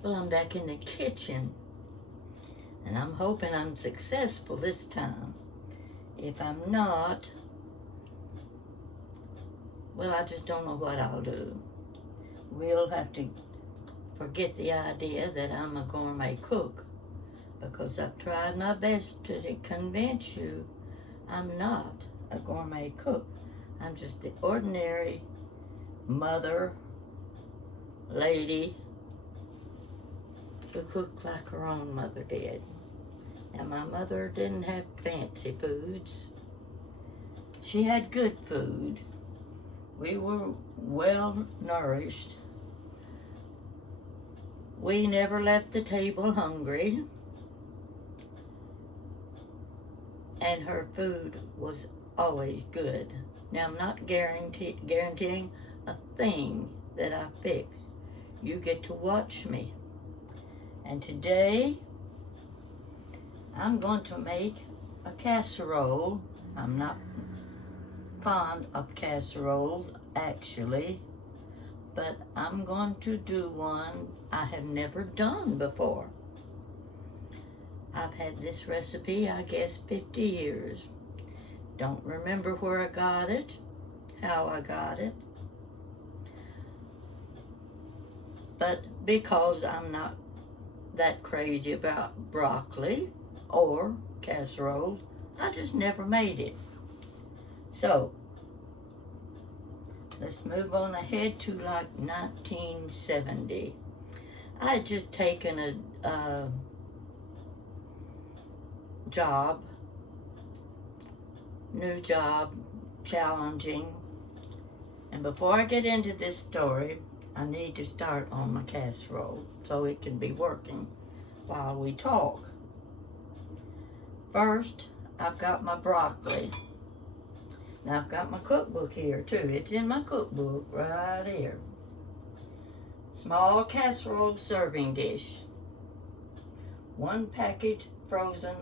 Well, I'm back in the kitchen, and I'm hoping I'm successful this time. If I'm not, well, I just don't know what I'll do. We'll have to forget the idea that I'm a gourmet cook, because I've tried my best to convince you I'm not a gourmet cook. I'm just the ordinary mother, lady, who cooked like her own mother did. And my mother didn't have fancy foods. She had good food. We were well nourished. We never left the table hungry. And her food was always good. Now, I'm not guaranteeing a thing that I fix. You get to watch me. And today, I'm going to make a casserole. I'm not fond of casseroles, actually, but I'm going to do one I have never done before. I've had this recipe, I guess, 50 years. Don't remember where I got it, how I got it, but because I'm not that crazy about broccoli or casseroles, I just never made it. So, let's move on ahead to like 1970. I had just taken a job, new job, challenging. And before I get into this story, I need to start on my casserole so it can be working while we talk. First, I've got my broccoli. Now I've got my cookbook here too. It's in my cookbook right here. Small casserole serving dish. 1 package frozen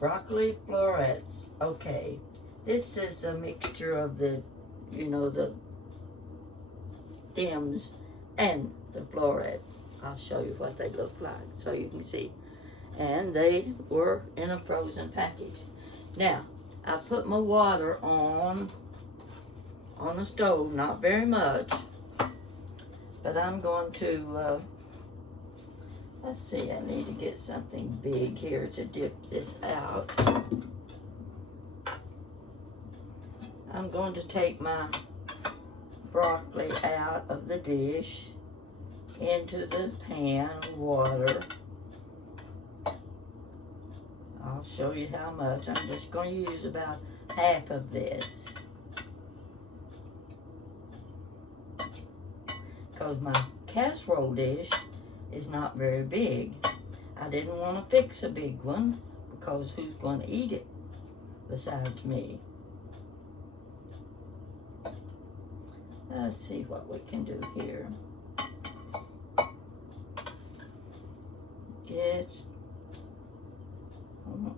broccoli florets. Okay, this is a mixture of the, the stems and the florets. I'll show you what they look like so you can see. And they were in a frozen package. Now, I put my water on the stove, not very much, but I'm going to, let's see, I need to get something big here to dip this out. I'm going to take my broccoli out of the dish into the pan of water. I'll show you how much. I'm just going to use about half of this, because my casserole dish is not very big. I didn't want to fix a big one because who's going to eat it besides me? Let's see what we can do here. Get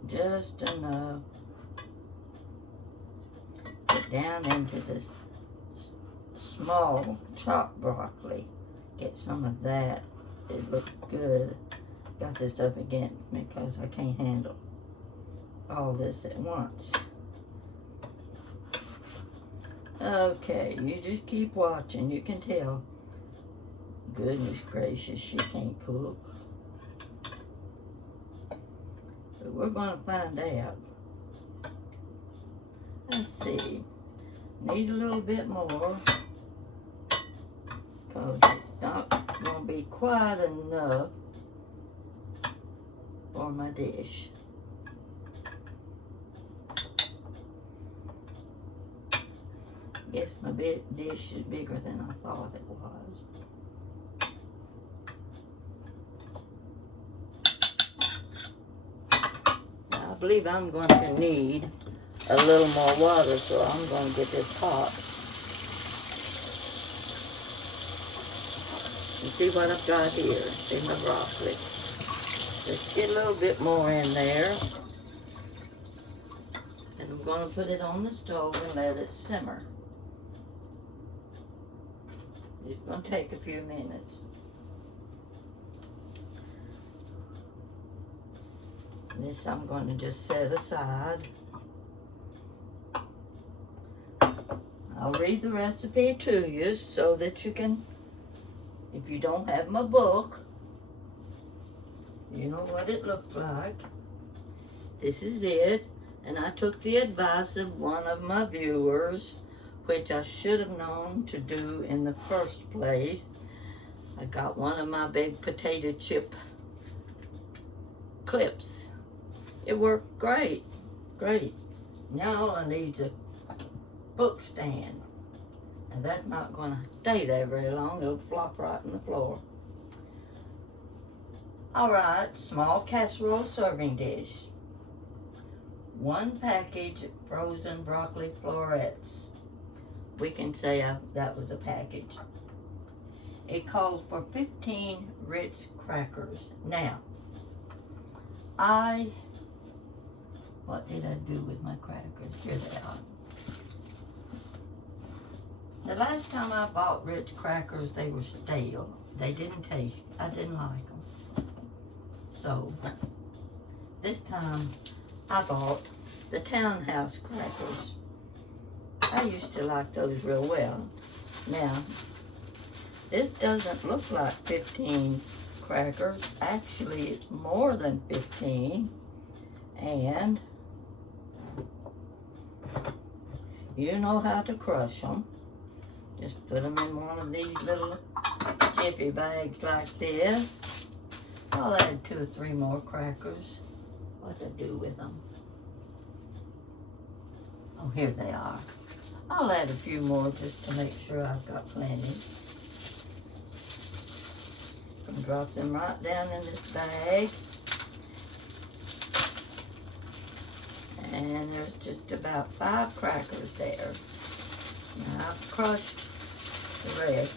just enough. Get down into this small chopped broccoli. Get some of that. It looks good. Got this up against me because I can't handle all this at once. Okay, you just keep watching. You can tell. Goodness gracious, she can't cook. But we're going to find out. Let's see. Need a little bit more, because it's not going to be quite enough for my dish. Guess my dish is bigger than I thought it was. Now, I believe I'm going to need a little more water, so I'm going to get this hot. You see what I've got here in my broccoli. Let's get a little bit more in there. And I'm going to put it on the stove and let it simmer. It's going to take a few minutes. This I'm going to just set aside. I'll read the recipe to you so that you can, if you don't have my book, you know what it looks like. This is it. And I took the advice of one of my viewers, which I should have known to do in the first place. I got one of my big potato chip clips. It worked great, great. Now I need a book stand. And that's not going to stay there very long. It'll flop right in the floor. All right, small casserole serving dish. 1 package of frozen broccoli florets. We can say that was a package. It calls for 15 Ritz crackers. Now, what did I do with my crackers? Here they are. The last time I bought Ritz crackers, they were stale. They didn't taste, I didn't like them. So, this time I bought the Townhouse crackers. I used to like those real well. Now, this doesn't look like 15 crackers. Actually, it's more than 15. And you know how to crush them. Just put them in one of these little jiffy bags like this. I'll add 2 or 3 more crackers. What to do with them? Oh, here they are. I'll add a few more just to make sure I've got plenty. And drop them right down in this bag. And there's just about 5 crackers there. Now I've crushed the rest.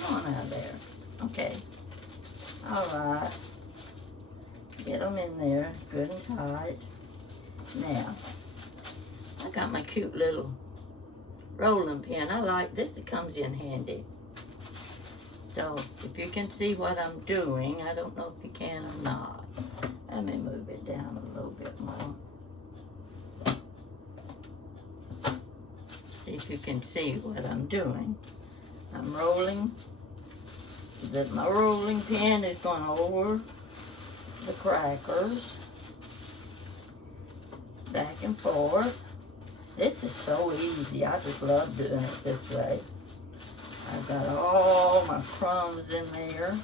Come on out of there. Okay. All right. Get them in there good and tight. Now, I got my cute little rolling pin. I like this. It comes in handy. So, if you can see what I'm doing, I don't know if you can or not. Let me move it down a little bit more. See if you can see what I'm doing. I'm rolling. My rolling pin is going over the crackers. Back and forth. This is so easy. I just love doing it this way. I've got all my crumbs in there.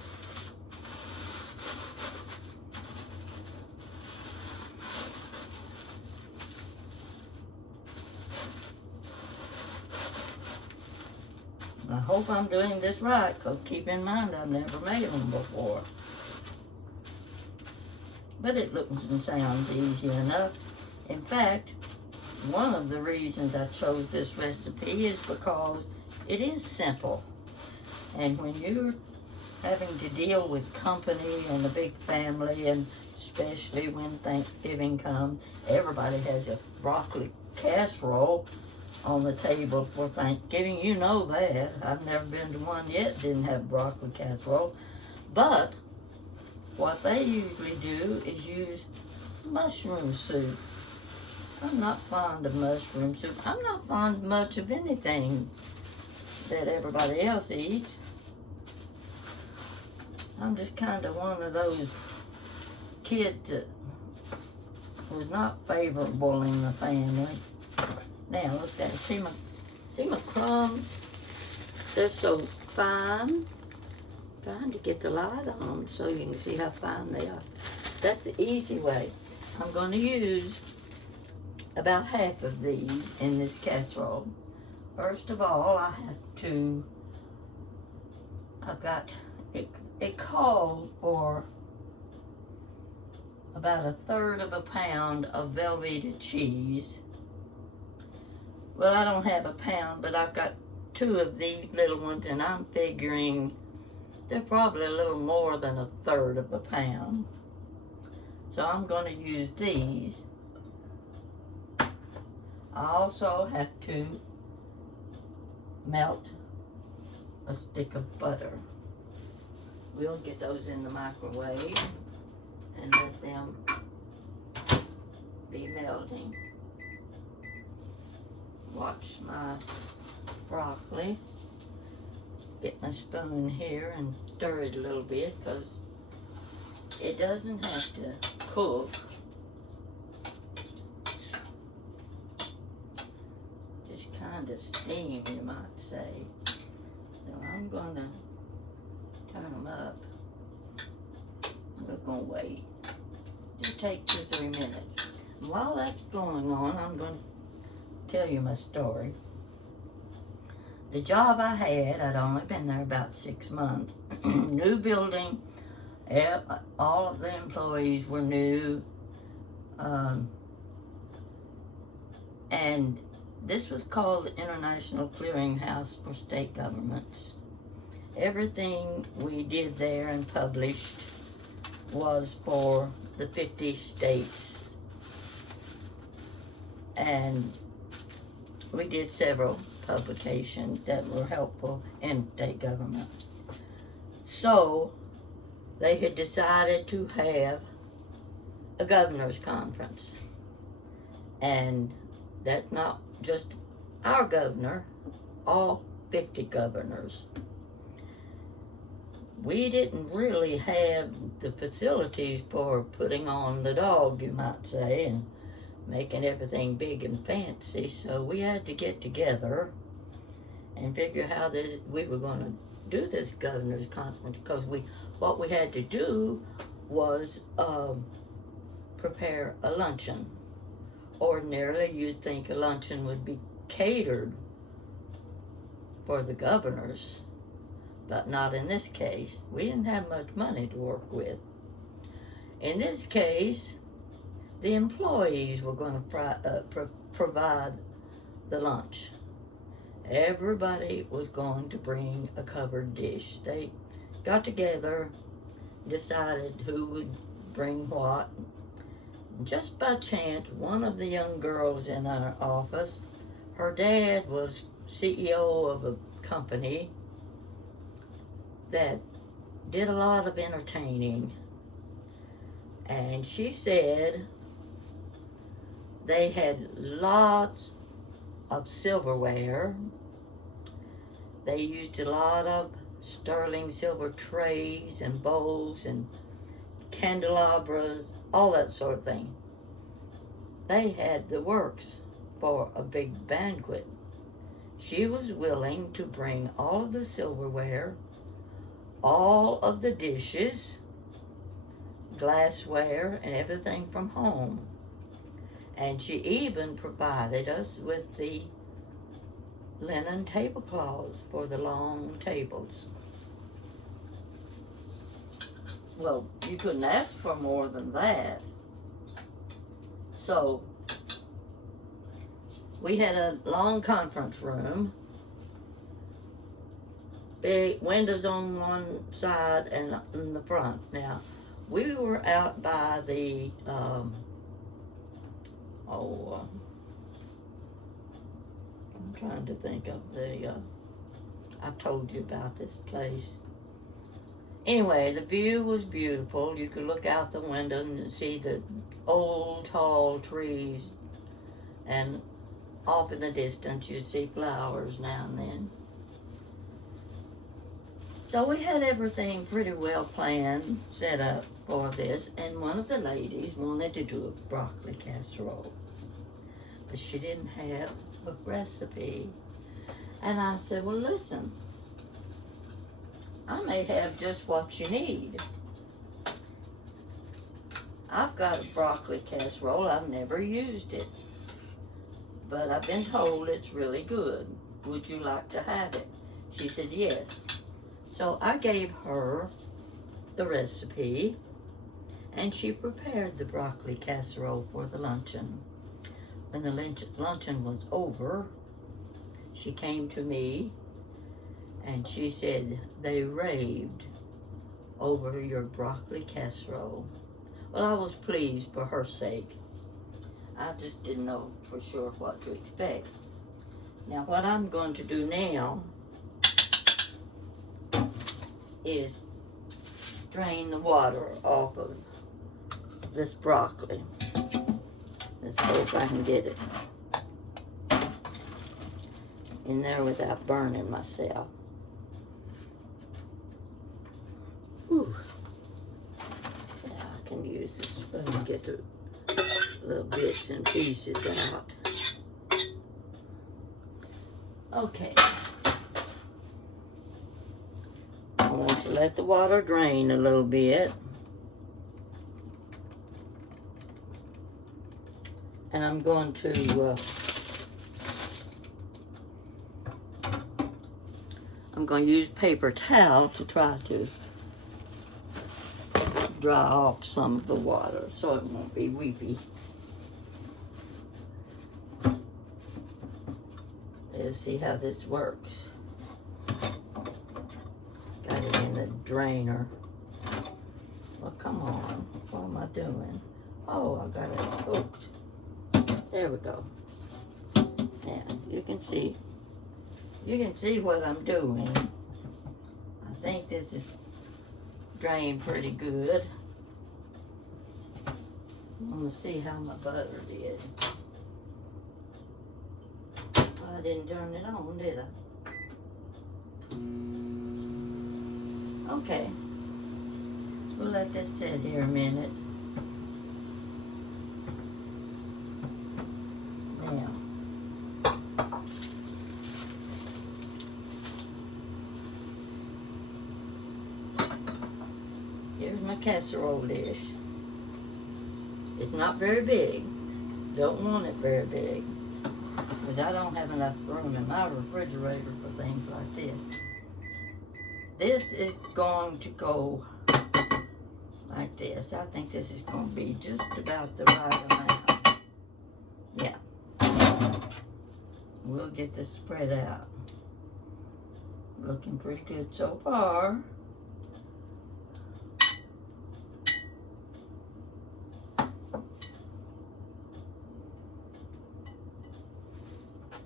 I hope I'm doing this right, because keep in mind I've never made them before. But it looks and sounds easy enough. In fact, one of the reasons I chose this recipe is because it is simple. And when you're having to deal with company and a big family, and especially when Thanksgiving comes, everybody has a broccoli casserole on the table for Thanksgiving. You know that. I've never been to one yet didn't have broccoli casserole. But what they usually do is use mushroom soup. I'm not fond of mushroom soup. I'm not fond much of anything that everybody else eats. I'm just kind of one of those kids that was not favorable in the family. Now look at it. See my crumbs? They're so fine. Trying to get the light on them so you can see how fine they are. That's the easy way. I'm going to use about half of these in this casserole. First of all, I've got, it calls for about 1/3 of a pound of Velveeta cheese. Well, I don't have a pound, but I've got 2 of these little ones, and I'm figuring they're probably a little more than 1/3 of a pound. So I'm going to use these. I also have to melt a stick of butter. We'll get those in the microwave and let them be melting. Watch my broccoli. Get my spoon here and stir it a little bit because it doesn't have to cook. Just kind of steam, you might say. So I'm gonna turn them up. We're gonna wait. Just take 2 or 3 minutes. And while that's going on, I'm gonna tell you my story. The job I had, I'd only been there about 6 months. New building, all of the employees were new. And this was called the International Clearinghouse for State Governments. Everything we did there and published was for the 50 states. And we did several publications that were helpful in state government. So they had decided to have a governor's conference. And that's not just our governor, all 50 governors. We didn't really have the facilities for putting on the dog, you might say, and making everything big and fancy, so we had to get together and figure how we were going to do this governor's conference, because what we had to do was prepare a luncheon. Ordinarily, you'd think a luncheon would be catered for the governors, but not in this case. We didn't have much money to work with. In this case, the employees were going to provide the lunch. Everybody was going to bring a covered dish. They got together, decided who would bring what. Just by chance, one of the young girls in our office, her dad was CEO of a company that did a lot of entertaining. And she said they had lots of silverware. They used a lot of sterling silver trays and bowls and candelabras, all that sort of thing. They had the works for a big banquet. She was willing to bring all of the silverware, all of the dishes, glassware, and everything from home. And she even provided us with the linen tablecloths for the long tables. Well, you couldn't ask for more than that. So, we had a long conference room, big windows on one side and in the front. Now, we were out by the, I'm trying to think of I've told you about this place. Anyway, the view was beautiful. You could look out the window and see the old, tall trees, and off in the distance you'd see flowers now and then. So we had everything pretty well planned, set up for this, and one of the ladies wanted to do a broccoli casserole, but she didn't have a recipe. And I said, well, listen, I may have just what you need. I've got a broccoli casserole. I've never used it, but I've been told it's really good. Would you like to have it? She said yes. So I gave her the recipe, and she prepared the broccoli casserole for the luncheon. When the luncheon was over, she came to me and she said, they raved over your broccoli casserole. Well, I was pleased for her sake. I just didn't know for sure what to expect. Now, what I'm going to do now is strain the water off of this broccoli. Let's hope I can get it in there without burning myself. Whew. Yeah, I can use this spoon to get the little bits and pieces out. Okay. I want to let the water drain a little bit. And I'm going to use paper towel to try to dry off some of the water so it won't be weepy. Let's see how this works. Got it in the drainer. Well, come on. What am I doing? Oh, I got it hooked. There we go. Now, you can see what I'm doing. I think this is drained pretty good. I'm gonna see how my butter did. I didn't turn it on, did I? Okay. We'll let this sit here a minute. Now, here's my casserole dish. It's not very big. Don't want it very big, because I don't have enough room in my refrigerator for things like this. This is going to go like this. I think this is going to be just about the right amount. Yeah. We'll get this spread out. Looking pretty good so far.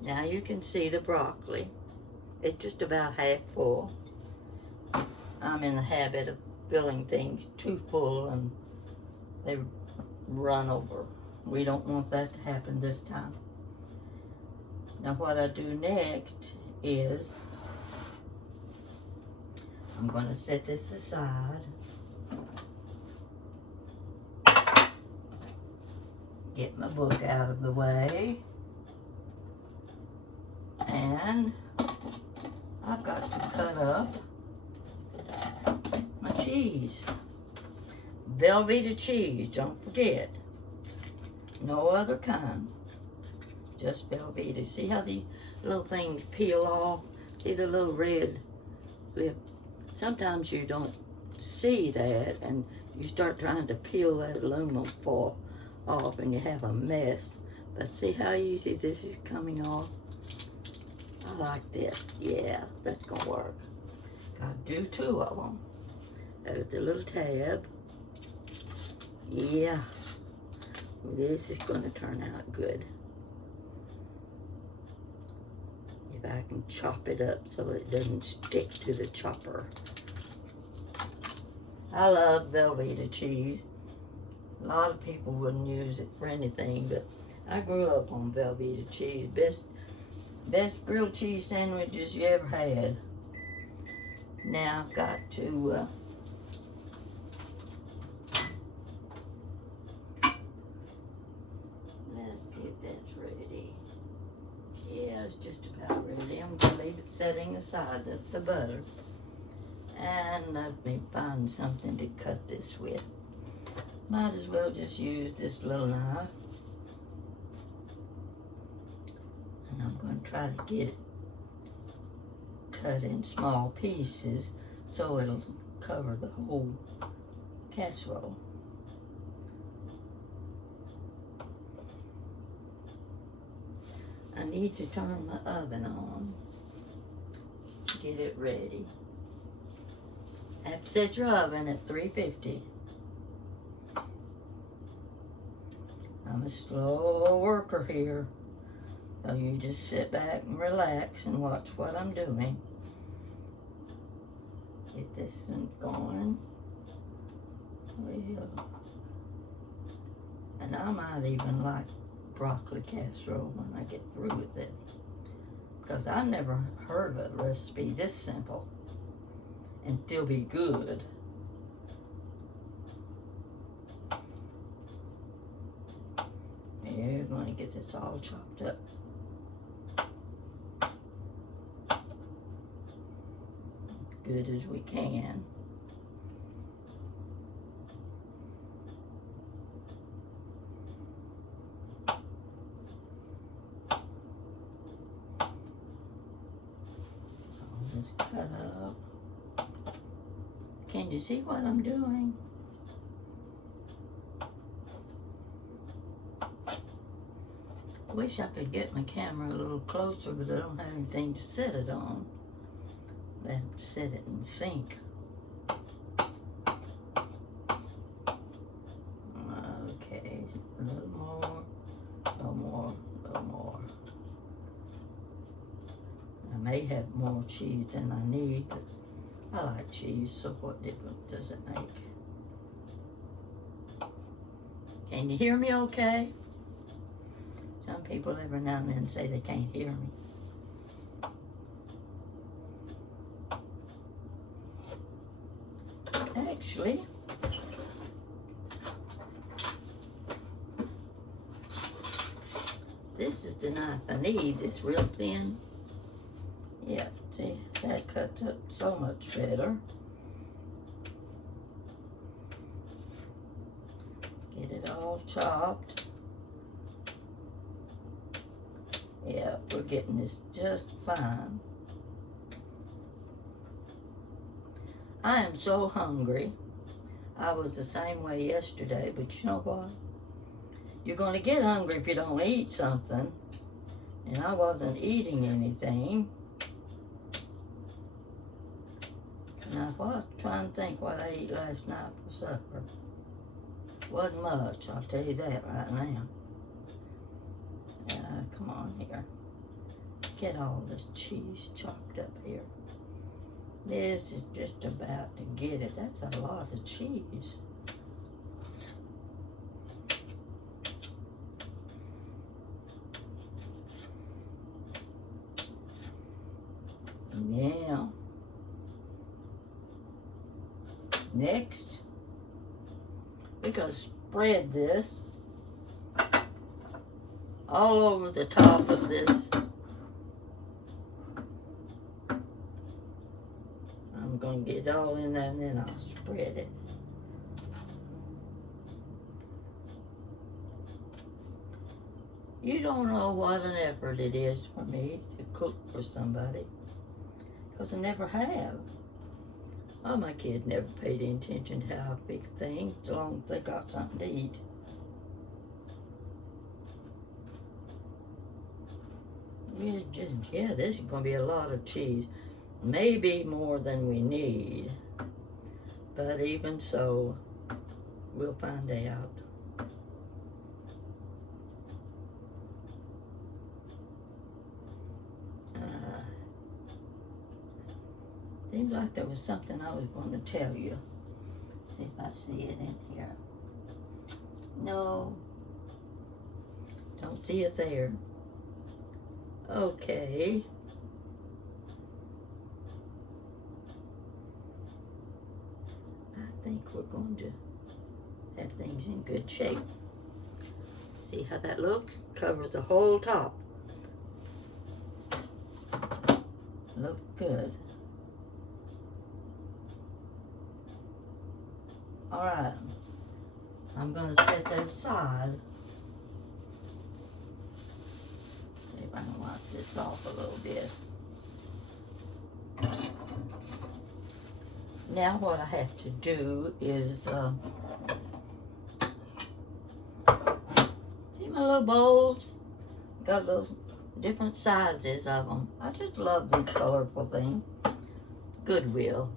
Now you can see the broccoli. It's just about half full. I'm in the habit of filling things too full and they run over. We don't want that to happen this time. Now what I do next is I'm going to set this aside. Get my book out of the way. And I've got to cut up my cheese. Velveeta cheese, don't forget. No other kind. Just Velveeta. See how these little things peel off? See the little red lip? Sometimes you don't see that and you start trying to peel that aluminum foil off and you have a mess. But see how easy this is coming off? I like this. Yeah, that's gonna work. Gotta do 2 of them. There's the little tab. Yeah, this is gonna turn out good. If I can chop it up so it doesn't stick to the chopper. I love Velveeta cheese. A lot of people wouldn't use it for anything, but I grew up on Velveeta cheese. Best grilled cheese sandwiches you ever had. Now I've got to let's see if that's ready. Yeah, it's just about ready. I'm gonna leave it setting aside the butter. And let me find something to cut this with. Might as well just use this little knife. And I'm going to try to get it cut in small pieces so it'll cover the whole casserole. I need to turn my oven on, get it ready. Have to set your oven at 350. I'm a slow worker here. So you just sit back and relax and watch what I'm doing. Get this one going. Well, and I might even like broccoli casserole when I get through with it. Because I've never heard of a recipe this simple and still be good. We're going to get this all chopped up. Good as we can. All this cut up. Can you see what I'm doing? I wish I could get my camera a little closer, but I don't have anything to set it on. I have to set it in the sink. Okay, a little more, a little more, a little more. I may have more cheese than I need, but I like cheese, so what difference does it make? Can you hear me okay? Some people every now and then say they can't hear me. Actually, this is the knife I need. It's real thin. Yeah, see, that cuts up so much better. Get it all chopped. Yeah, we're getting this just fine. I am so hungry. I was the same way yesterday, but you know what? You're going to get hungry if you don't eat something. And I wasn't eating anything. Now, what? Try and think what I ate last night for supper. Wasn't much, I'll tell you that right now. Come on here. Get all this cheese chopped up here. This is just about to get it. That's a lot of cheese. Yeah. Next, we're going to spread this all over the top of this. I'm going to get it all in there and then I'll spread it. You don't know what an effort it is for me to cook for somebody, because I never have. Well, my kids never paid any attention to how I fix things, as long as they got something to eat. Yeah, this is going to be a lot of cheese. Maybe more than we need. But even so, we'll find out. Seems like there was something I was going to tell you. See if I see it in here. No. Don't see it there. Okay. I think we're going to have things in good shape. See how that looks? Covers the whole top. Looks good. Alright. I'm going to set that aside. See if I can wipe this off a little bit. Now what I have to do is, see my little bowls? Got those different sizes of them. I just love these colorful things. Goodwill.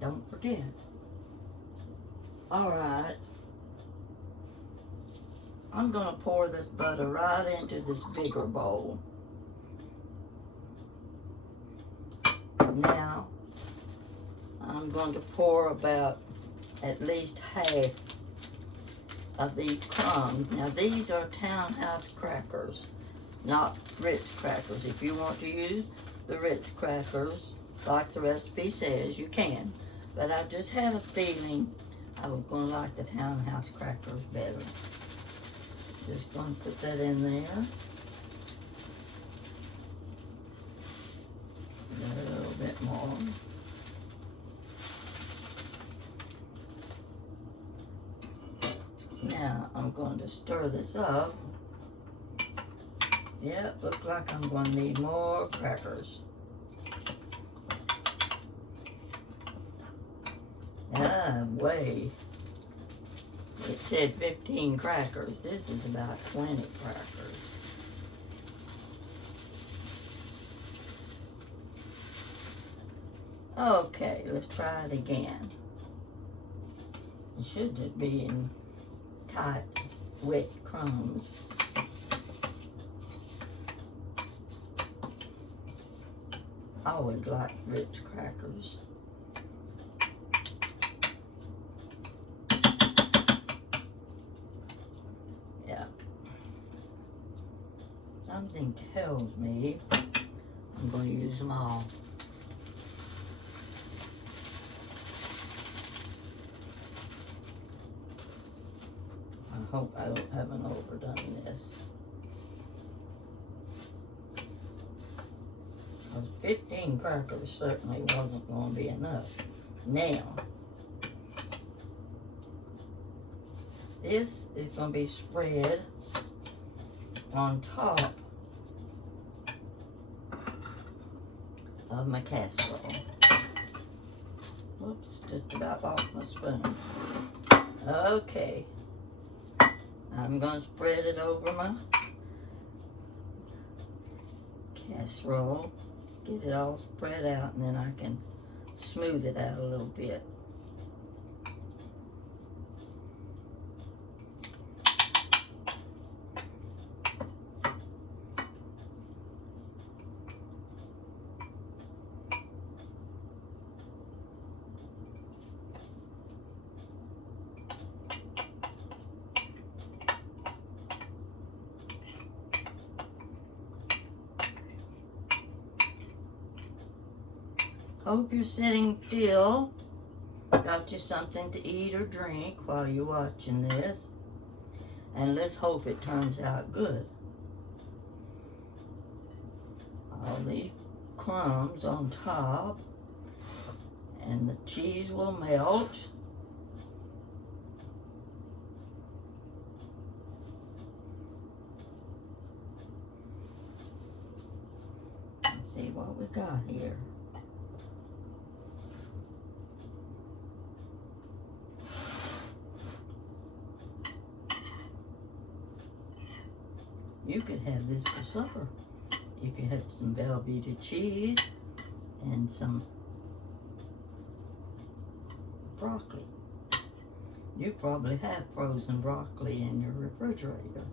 Don't forget. Alright. I'm going to pour this butter right into this bigger bowl. Now, I'm going to pour about at least half of these crumbs. Now these are Townhouse crackers, not Ritz crackers. If you want to use the Ritz crackers, like the recipe says, you can. But I just had a feeling I was going to like the Townhouse crackers better. Just going to put that in there. A little bit more. Now I'm going to stir this up. Yep, looks like I'm going to need more crackers. Way. It said 15 crackers. This is about 20 crackers. Okay, let's try it again. It should just be in tight, wet crumbs. I always like Ritz crackers. Yeah. Something tells me I'm going to use them all. I hope I haven't overdone this. 'Cause 15 crackers certainly wasn't going to be enough. Now, this is going to be spread on top of my casserole. Whoops, just about lost my spoon. Okay. I'm going to spread it over my casserole. Get it all spread out, and then I can smooth it out a little bit. Hope you're sitting still. Got you something to eat or drink while you're watching this. And let's hope it turns out good. All these crumbs on top. And the cheese will melt. Let's see what we got here. You could have this for supper if you had some Velveeta cheese and some broccoli. You probably have frozen broccoli in your refrigerator.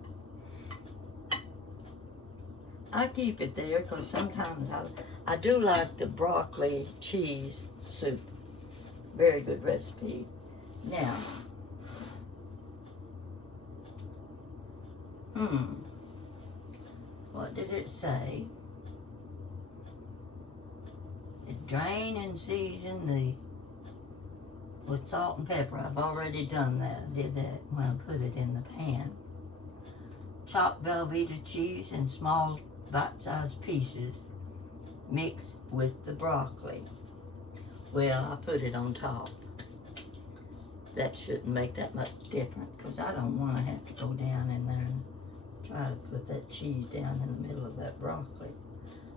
I keep it there because sometimes I do like the broccoli cheese soup. Very good recipe. Now, what did it say? Drain and season these with salt and pepper. I've already done that. I did that when I put it in the pan. Chop Velveeta cheese in small bite-sized pieces. Mix with the broccoli. Well, I put it on top. That shouldn't make that much difference because I don't want to have to go down in there and try to put that cheese down in the middle of that broccoli.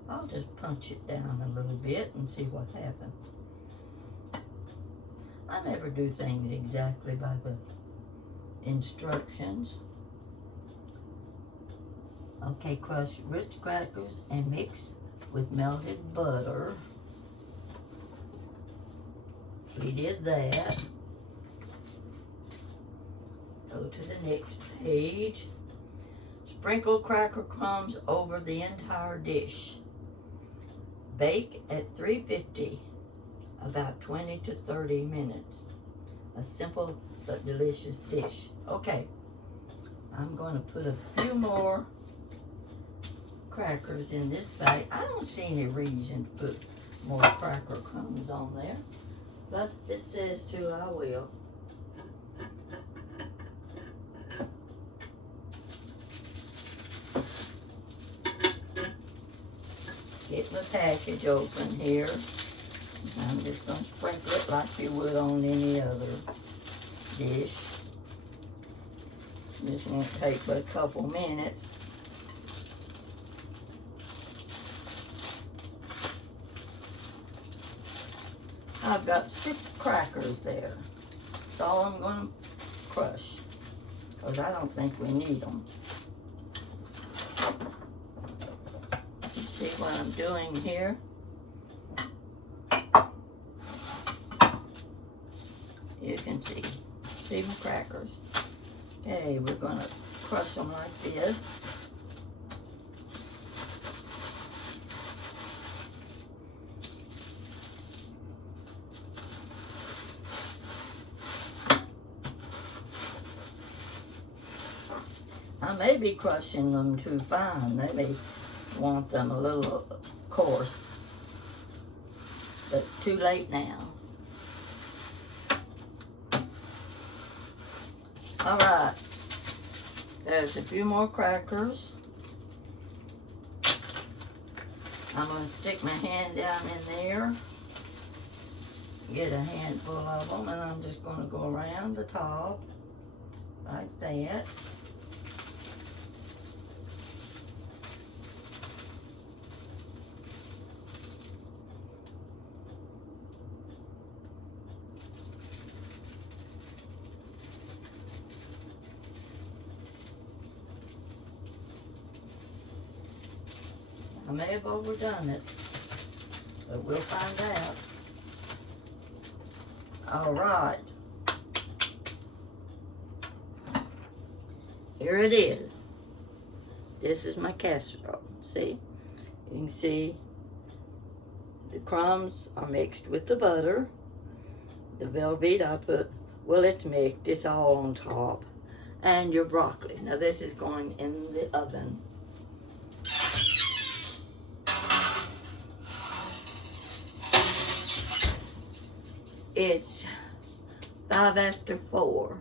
I'll just punch it down a little bit and see what happens. I never do things exactly by the instructions. Okay, crush Ritz crackers and mix with melted butter. We did that. Go to the next page. Sprinkle cracker crumbs over the entire dish. Bake at 350 about 20 to 30 minutes. A simple but delicious dish. Okay, I'm going to put a few more crackers in this bag. I don't see any reason to put more cracker crumbs on there, but it says to, I will. Get my package open here. I'm just going to sprinkle it like you would on any other dish. This won't take but a couple minutes. I've got 6 crackers there. That's all I'm going to crush, because I don't think we need them. You see what I'm doing here? You can see my crackers. Okay, we're going to crush them like this. I may be crushing them too fine. They may want them a little coarse, but too late now. All right, there's a few more crackers. I'm going to stick my hand down in there, get a handful of them, and I'm just going to go around the top like that. I may have overdone it, but we'll find out. All right. Here it is. This is my casserole. See? You can see the crumbs are mixed with the butter. The Velveeta I put, well, it's mixed. It's all on top. And your broccoli. Now this is going in the oven. It's 5 after 4.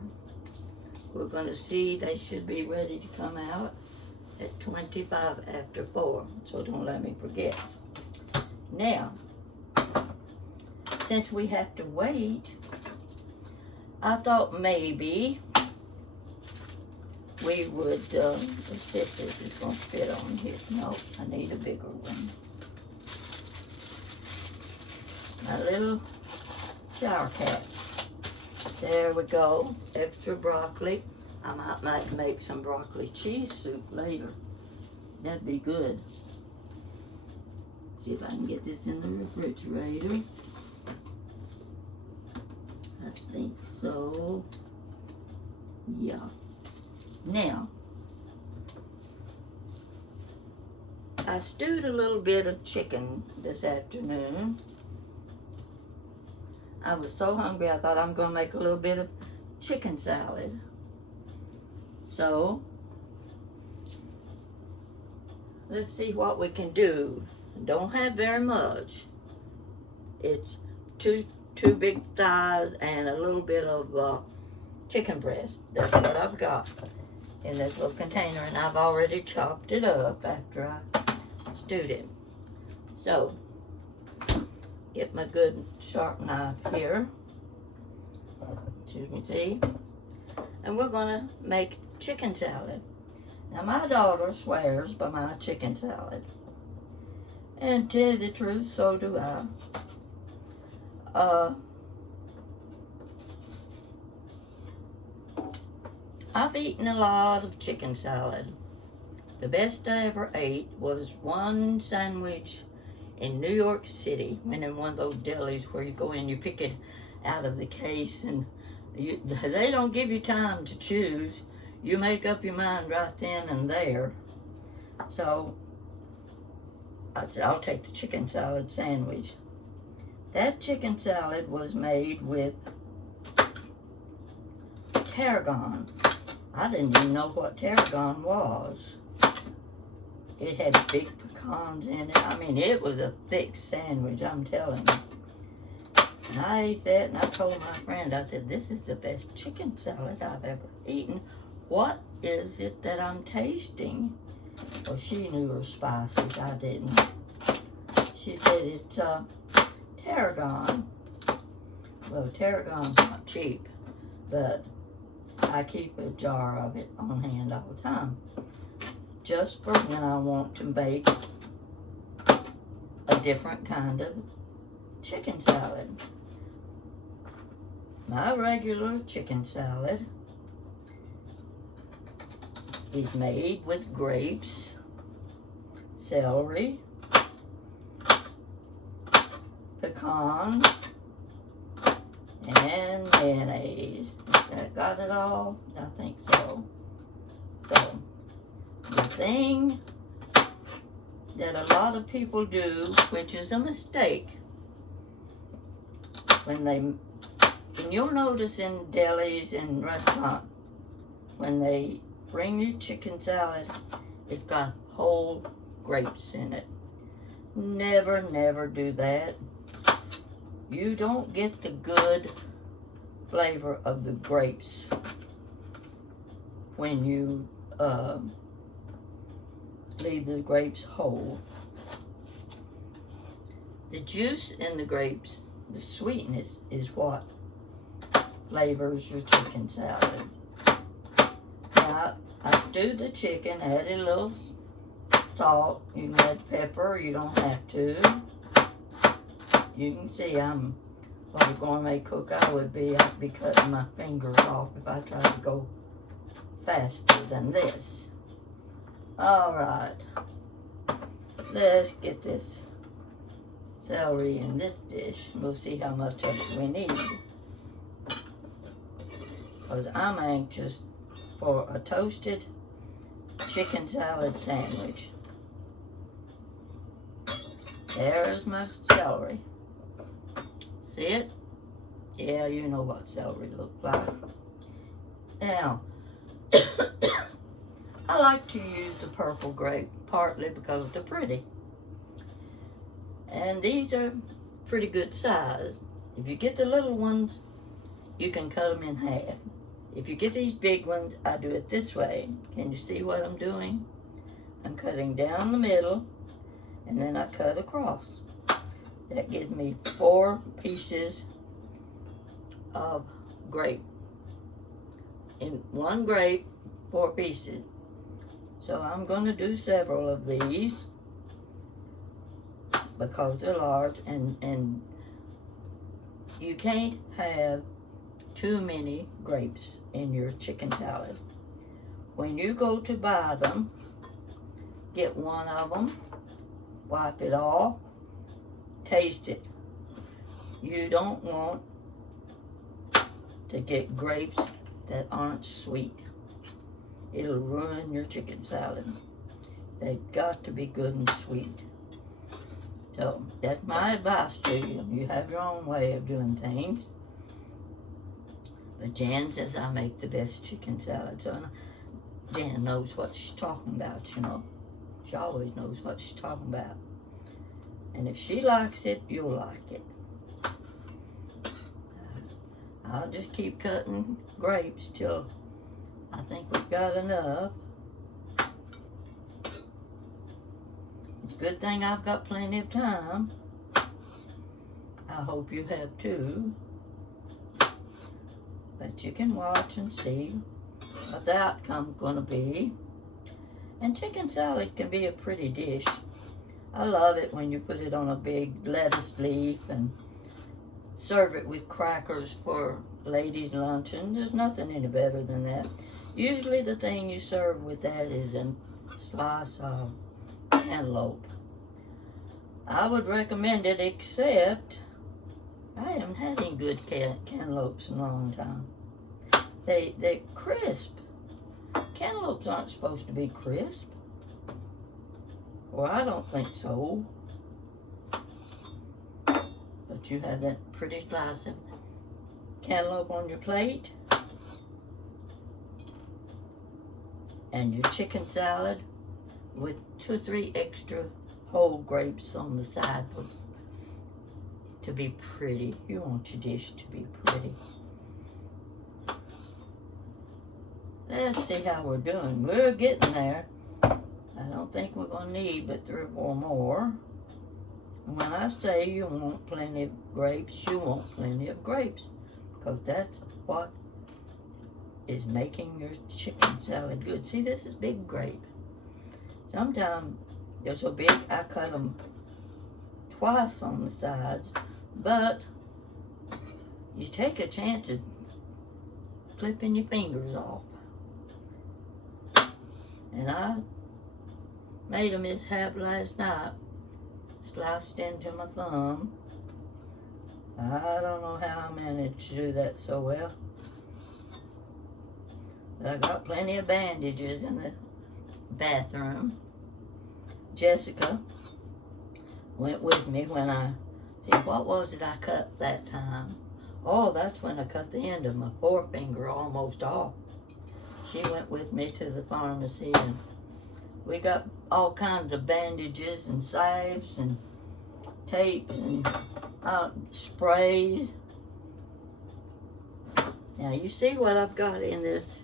We're going to see they should be ready to come out at 25 after 4. So don't let me forget. Now, since we have to wait, I thought maybe we would, let's see if this is going to fit on here. No, I need a bigger one. My little shower cap. There we go. Extra broccoli. I might make some broccoli cheese soup later. That'd be good. See if I can get this in the refrigerator. I think so. Yeah. Now, I stewed a little bit of chicken this afternoon. I was so hungry, I thought I'm going to make a little bit of chicken salad. So, let's see what we can do. Don't have very much. It's two big thighs and a little bit of chicken breast. That's what I've got in this little container, and I've already chopped it up after I stewed it. So, get my good sharp knife here, as you can see, and we're gonna make chicken salad. Now my daughter swears by my chicken salad, and to tell you the truth, so do I. I've eaten a lot of chicken salad. The best I ever ate was one sandwich in New York City, went in one of those delis where you go in, you pick it out of the case, and they don't give you time to choose. You make up your mind right then and there. So I said, I'll take the chicken salad sandwich. That chicken salad was made with tarragon. I didn't even know what tarragon was. It had big pecans in it. I mean, it was a thick sandwich, I'm telling you. And I ate that, and I told my friend, I said, this is the best chicken salad I've ever eaten. What is it that I'm tasting? Well, she knew her spices, I didn't. She said it's tarragon. Well, tarragon's not cheap, but I keep a jar of it on hand all the time, just for when I want to make a different kind of chicken salad. My regular chicken salad is made with grapes, celery, pecans, and mayonnaise. That got it all? I think so. So, the thing that a lot of people do, which is a mistake, and you'll notice in delis and restaurants, when they bring you chicken salad, it's got whole grapes in it. Never, never do that. You don't get the good flavor of the grapes when you leave the grapes whole. The juice in the grapes, the sweetness, is what flavors your chicken salad. Now, I stewed the chicken, added a little salt. You can add pepper, you don't have to. You can see what a gourmet cook I would be. I'd be cutting my fingers off if I tried to go faster than this. All right, let's get this celery in this dish. We'll see how much of it we need, because I'm anxious for a toasted chicken salad sandwich. There's my celery. See it? Yeah, you know what celery looks like. Now, I like to use the purple grape, partly because they're pretty. And these are pretty good size. If you get the little ones, you can cut them in half. If you get these big ones, I do it this way. Can you see what I'm doing? I'm cutting down the middle, and then I cut across. That gives me 4 pieces of grape. In one grape, 4 pieces. So I'm going to do several of these because they're large, and you can't have too many grapes in your chicken salad. When you go to buy them, get one of them, wipe it off, taste it. You don't want to get grapes that aren't sweet. It'll ruin your chicken salad. They've got to be good and sweet. So that's my advice to you. You have your own way of doing things. But Jan says I make the best chicken salad. So Jan knows what she's talking about, you know. She always knows what she's talking about. And if she likes it, you'll like it. I'll just keep cutting grapes till I think we've got enough. It's a good thing I've got plenty of time. I hope you have too. But you can watch and see what the outcome's gonna be. And chicken salad can be a pretty dish. I love it when you put it on a big lettuce leaf and serve it with crackers for ladies' luncheon. There's nothing any better than that. Usually the thing you serve with that is a slice of cantaloupe. I would recommend it, except I haven't had any good cantaloupes in a long time. They're crisp. Cantaloupes aren't supposed to be crisp. Well, I don't think so. But you have that pretty slice of cantaloupe on your plate. and your chicken salad with 2 or 3 extra whole grapes on the side to be pretty. You want your dish to be pretty. Let's see how we're doing. We're getting there. I don't think we're going to need but 3 or 4 more. And when I say you want plenty of grapes, you want plenty of grapes. Because that's what is making your chicken salad good. See, this is big grape. Sometimes they're so big I cut them twice on the sides. But you take a chance of clipping your fingers off. And I made a mishap last night. Sliced into my thumb. I don't know how I managed to do that so well. But I got plenty of bandages in the bathroom. Jessica went with me when I see what was it I cut that time? Oh, that's when I cut the end of my forefinger almost off. She went with me to the pharmacy, and we got all kinds of bandages and salves and tapes and sprays. Now you see what I've got in this.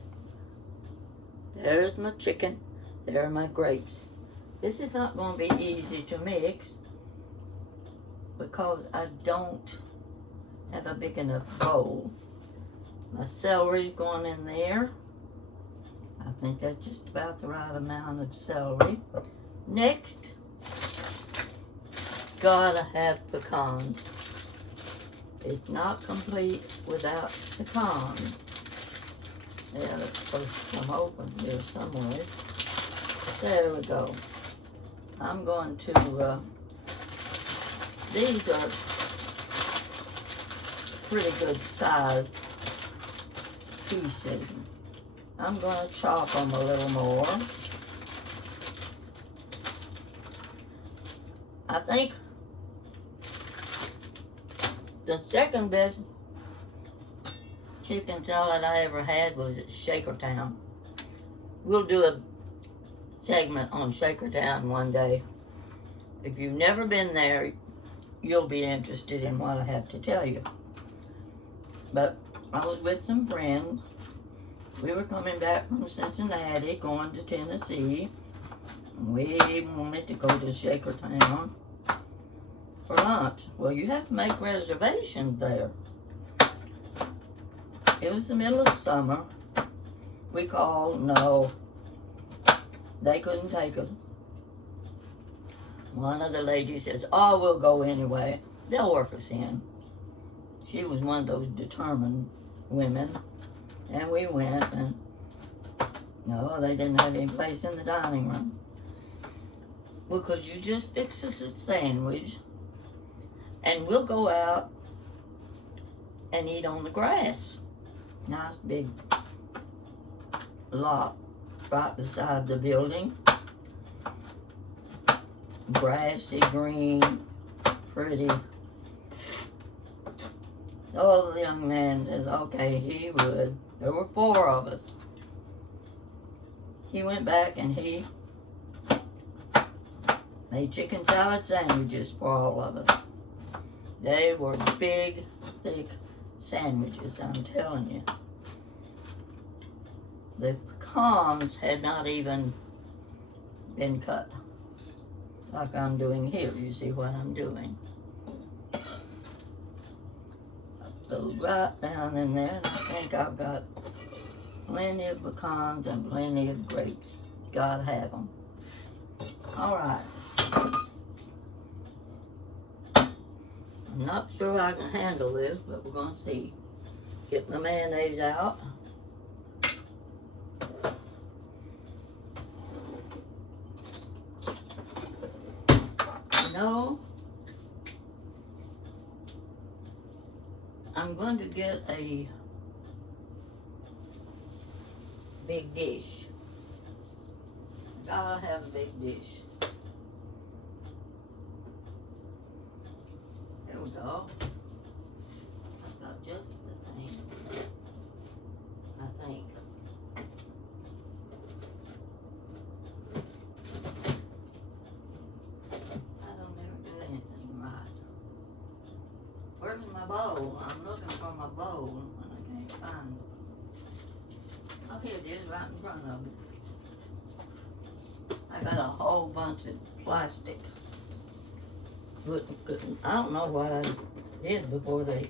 There's my chicken. There are my grapes. This is not going to be easy to mix because I don't have a big enough bowl. My celery's going in there. I think that's just about the right amount of celery. Next, gotta have pecans. It's not complete without pecans. Yeah, that's supposed to come open here somewhere. There we go. I'm going to, these are pretty good sized pieces. I'm going to chop them a little more. I think the second best chicken salad I ever had was at Shakertown. We'll do a segment on Shakertown one day. If you've never been there, you'll be interested in what I have to tell you. But I was with some friends. We were coming back from Cincinnati, going to Tennessee. We wanted to go to Shakertown for lunch. Well, you have to make reservations there. It was the middle of summer. We called, no, they couldn't take us. One of the ladies says, oh, we'll go anyway. They'll work us in. She was one of those determined women. And we went, and no, they didn't have any place in the dining room. Well, could you just fix us a sandwich, and we'll go out and eat on the grass. Nice big lot right beside the building. Grassy green, pretty. Oh, the young man says, okay, he would. There were 4 of us. He went back and he made chicken salad sandwiches for all of us. They were big, thick sandwiches, I'm telling you. The pecans had not even been cut like I'm doing here. You see what I'm doing. Go right down in there, and I think I've got plenty of pecans and plenty of grapes. Gotta have them. All right. I'm not sure I can handle this, but we're gonna see. Get my mayonnaise out. No. I'm going to get a big dish. Gotta have a big dish. There we go. I've got just the thing, I think. bowl. I'm looking for my bowl and I can't find it. Oh, here it is, right in front of me. I got a whole bunch of plastic. I don't know what I did before they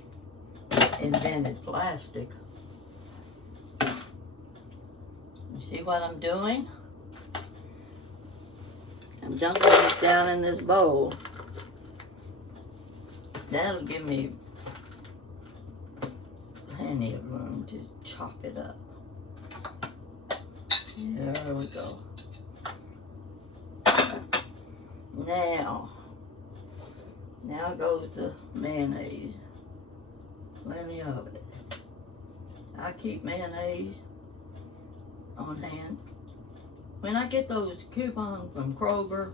invented plastic. You see what I'm doing? I'm dumping this down in this bowl. That'll give me plenty of room to chop it up. There we go. Now goes the mayonnaise. Plenty of it. I keep mayonnaise on hand. When I get those coupons from Kroger,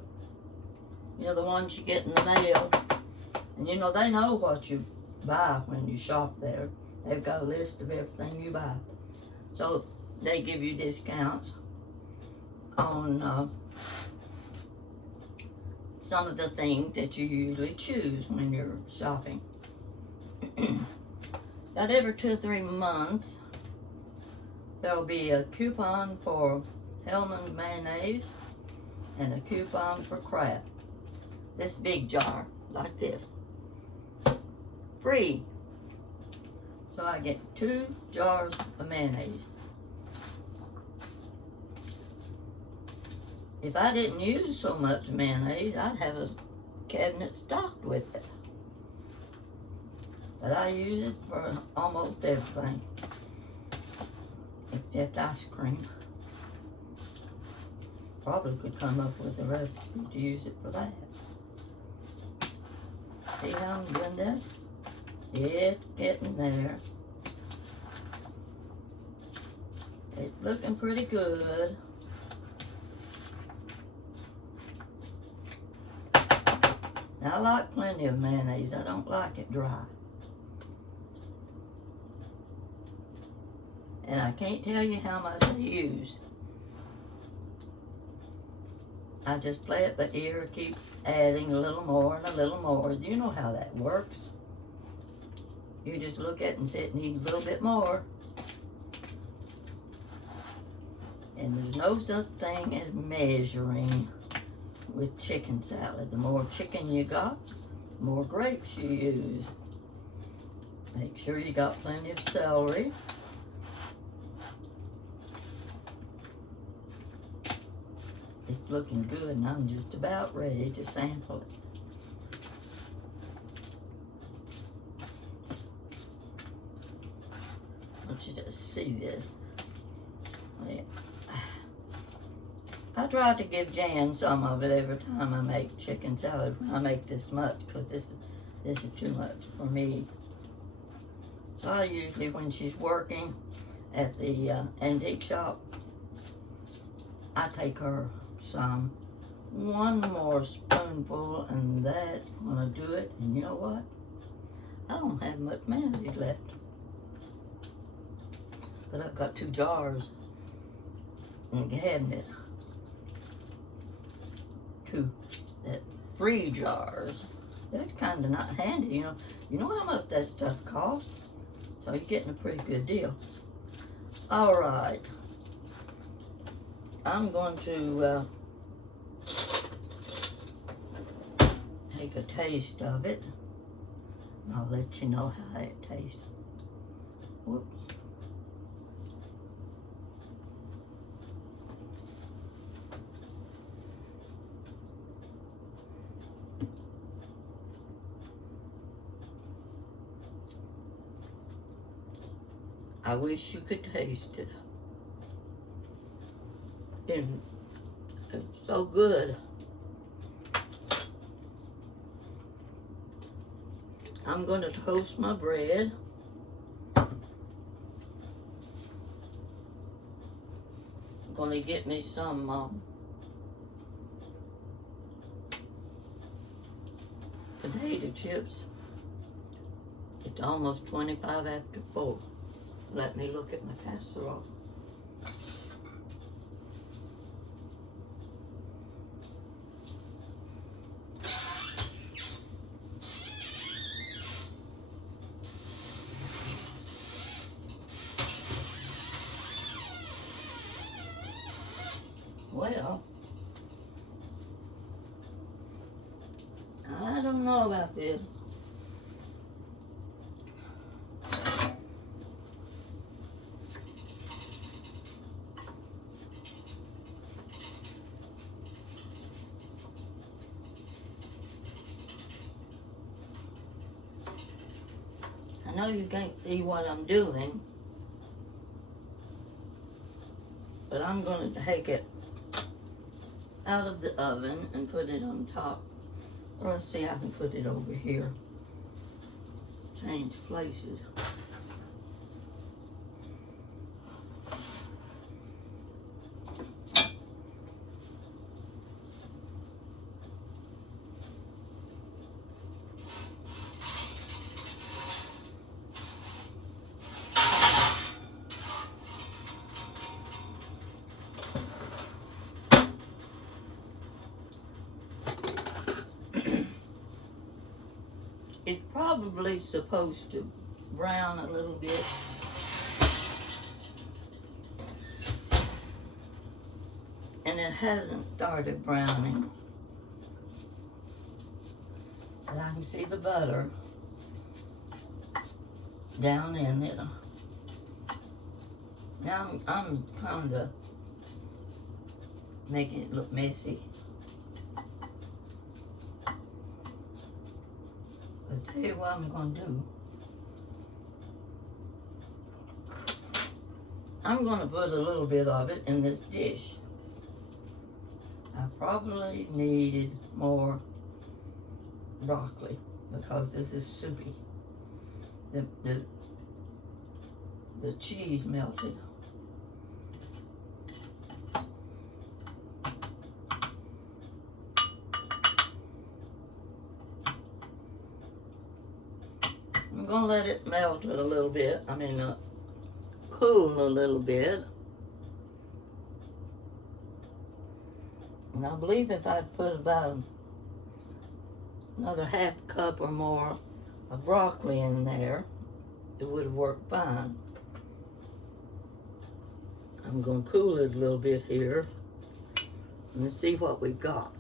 you know, the ones you get in the mail, and you know, they know what you buy when you shop there. They've got a list of everything you buy. So they give you discounts on some of the things that you usually choose when you're shopping. About every 2 or 3 months, there'll be a coupon for Hellman mayonnaise and a coupon for Kraft. This big jar, like this. Free. So I get 2 jars of mayonnaise. If I didn't use so much mayonnaise, I'd have a cabinet stocked with it. But I use it for almost everything, except ice cream. Probably could come up with a recipe to use it for that. See how I'm doing this? It's getting there. It's looking pretty good. Now, I like plenty of mayonnaise. I don't like it dry. And I can't tell you how much I use. I just play it by ear, keep adding a little more and a little more. You know how that works. You just look at it and say it needs a little bit more. And there's no such thing as measuring with chicken salad. The more chicken you got, the more grapes you use. Make sure you got plenty of celery. It's looking good and I'm just about ready to sample it. I want you to see this. I try to give Jan some of it every time I make chicken salad when I make this much, because this is too much for me. So I usually, when she's working at the antique shop, I take her some. 1 more spoonful and that's gonna do it. And you know what? I don't have much mayonnaise left. But I've got 2 jars in the cabinet. 2 free jars. That's kind of not handy, you know. You know how much that stuff costs? So you're getting a pretty good deal. All right. I'm going to take a taste of it. And I'll let you know how it tastes. Whoops. I wish you could taste it. And it's so good. I'm going to toast my bread. I'm going to get me some potato chips. It's almost 25 after 4. Let me look at my casserole. Well, I don't know about this. I know you can't see what I'm doing, but I'm going to take it out of the oven and put it on top. Or let's see, I can put it over here. Change places. It's probably supposed to brown a little bit. And it hasn't started browning. And I can see the butter down in it. Now I'm kind of making it look messy. But tell you what I'm going to do. I'm going to put a little bit of it in this dish. I probably needed more broccoli because this is soupy. The cheese melted. I'm going to let it melt a little bit. Cool a little bit. And I believe if I put about another half cup or more of broccoli in there, it would have worked fine. I'm going to cool it a little bit here and see what we've got.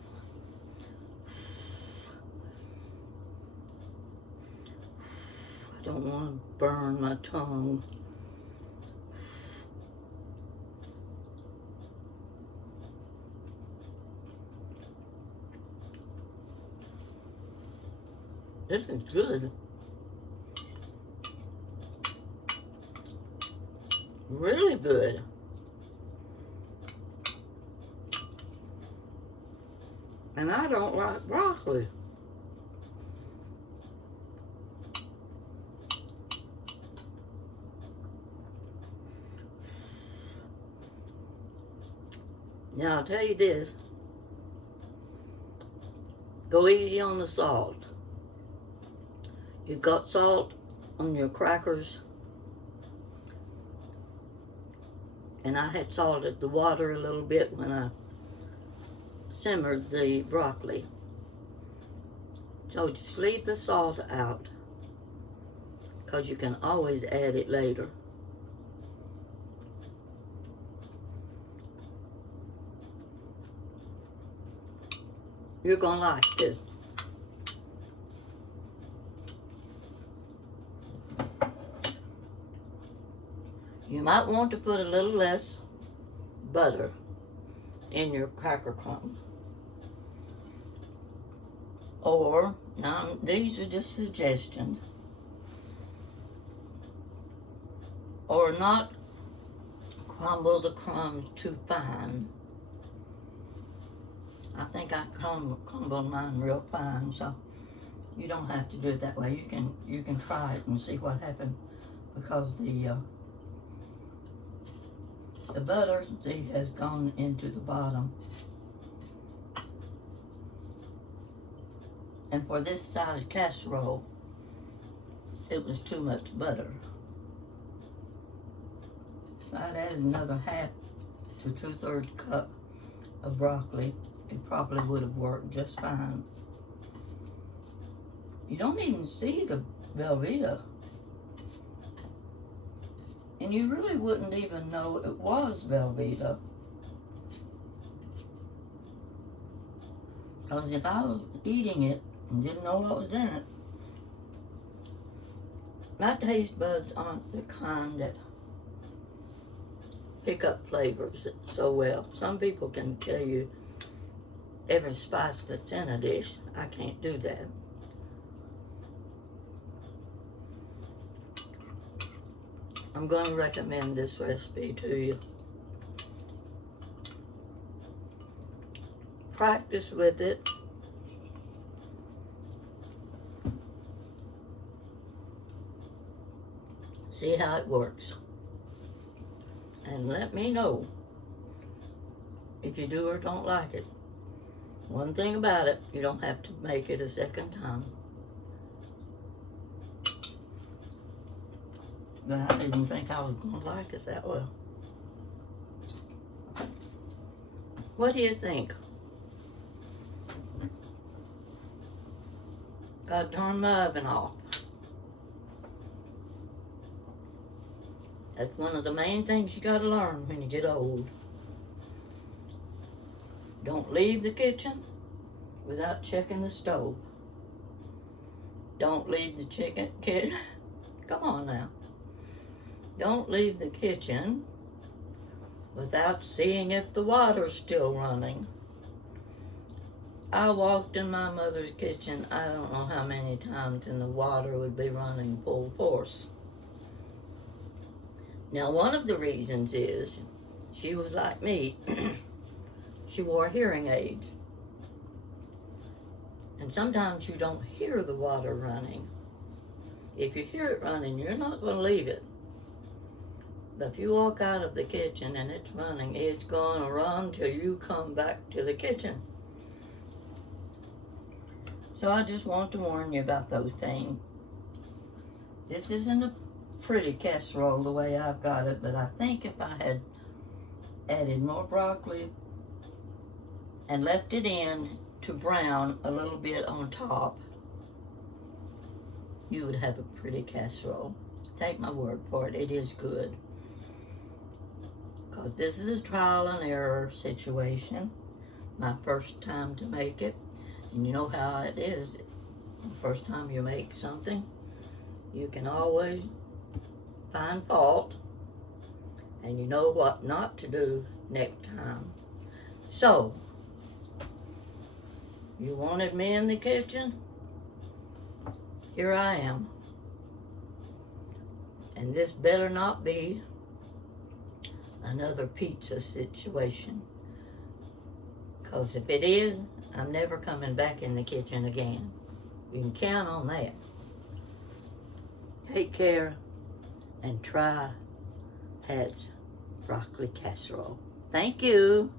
I don't want to burn my tongue. This is good. Really good. And I don't like broccoli. Now I'll tell you this. Go easy on the salt. You've got salt on your crackers. And I had salted the water a little bit when I simmered the broccoli. So just leave the salt out, because you can always add it later. You're gonna like this. You might want to put a little less butter in your cracker crumbs. Or, now these are just suggestions. Or not crumble the crumbs too fine. I think I crumbled mine real fine, so you don't have to do it that way. You can try it and see what happens, because the butter, see, has gone into the bottom. And for this size casserole, it was too much butter. If I'd added another half to 2/3 cup of broccoli, it probably would have worked just fine. You don't even see the Velveeta. And you really wouldn't even know it was Velveeta Because if I was eating it and didn't know what was in it, my taste buds aren't the kind that pick up flavors so well. Some people can tell you every spice that's in a dish. I can't do that. I'm going to recommend this recipe to you. Practice with it. See how it works. And let me know if you do or don't like it. One thing about it, you don't have to make it a second time. But I didn't think I was going to like it that well. What do you think? Got to turn my oven off. That's one of the main things you got to learn when you get old. Don't leave the kitchen without checking the stove. Don't leave the kitchen. Come on now. Don't leave the kitchen without seeing if the water's still running. I walked in my mother's kitchen, I don't know how many times, and the water would be running full force. Now, one of the reasons is she was like me. She wore hearing aids. And sometimes you don't hear the water running. If you hear it running, you're not going to leave it. But if you walk out of the kitchen and it's running, it's going to run till you come back to the kitchen. So I just want to warn you about those things. This isn't a pretty casserole the way I've got it, but I think if I had added more broccoli and left it in to brown a little bit on top, you would have a pretty casserole. Take my word for it, it is good. Because this is a trial and error situation. My first time to make it. And you know how it is. The first time you make something, you can always find fault. And you know what not to do next time. So, you wanted me in the kitchen? Here I am. And this better not be another pizza situation. Because if it is, I'm never coming back in the kitchen again. You can count on that. Take care and try Pat's broccoli casserole. Thank you.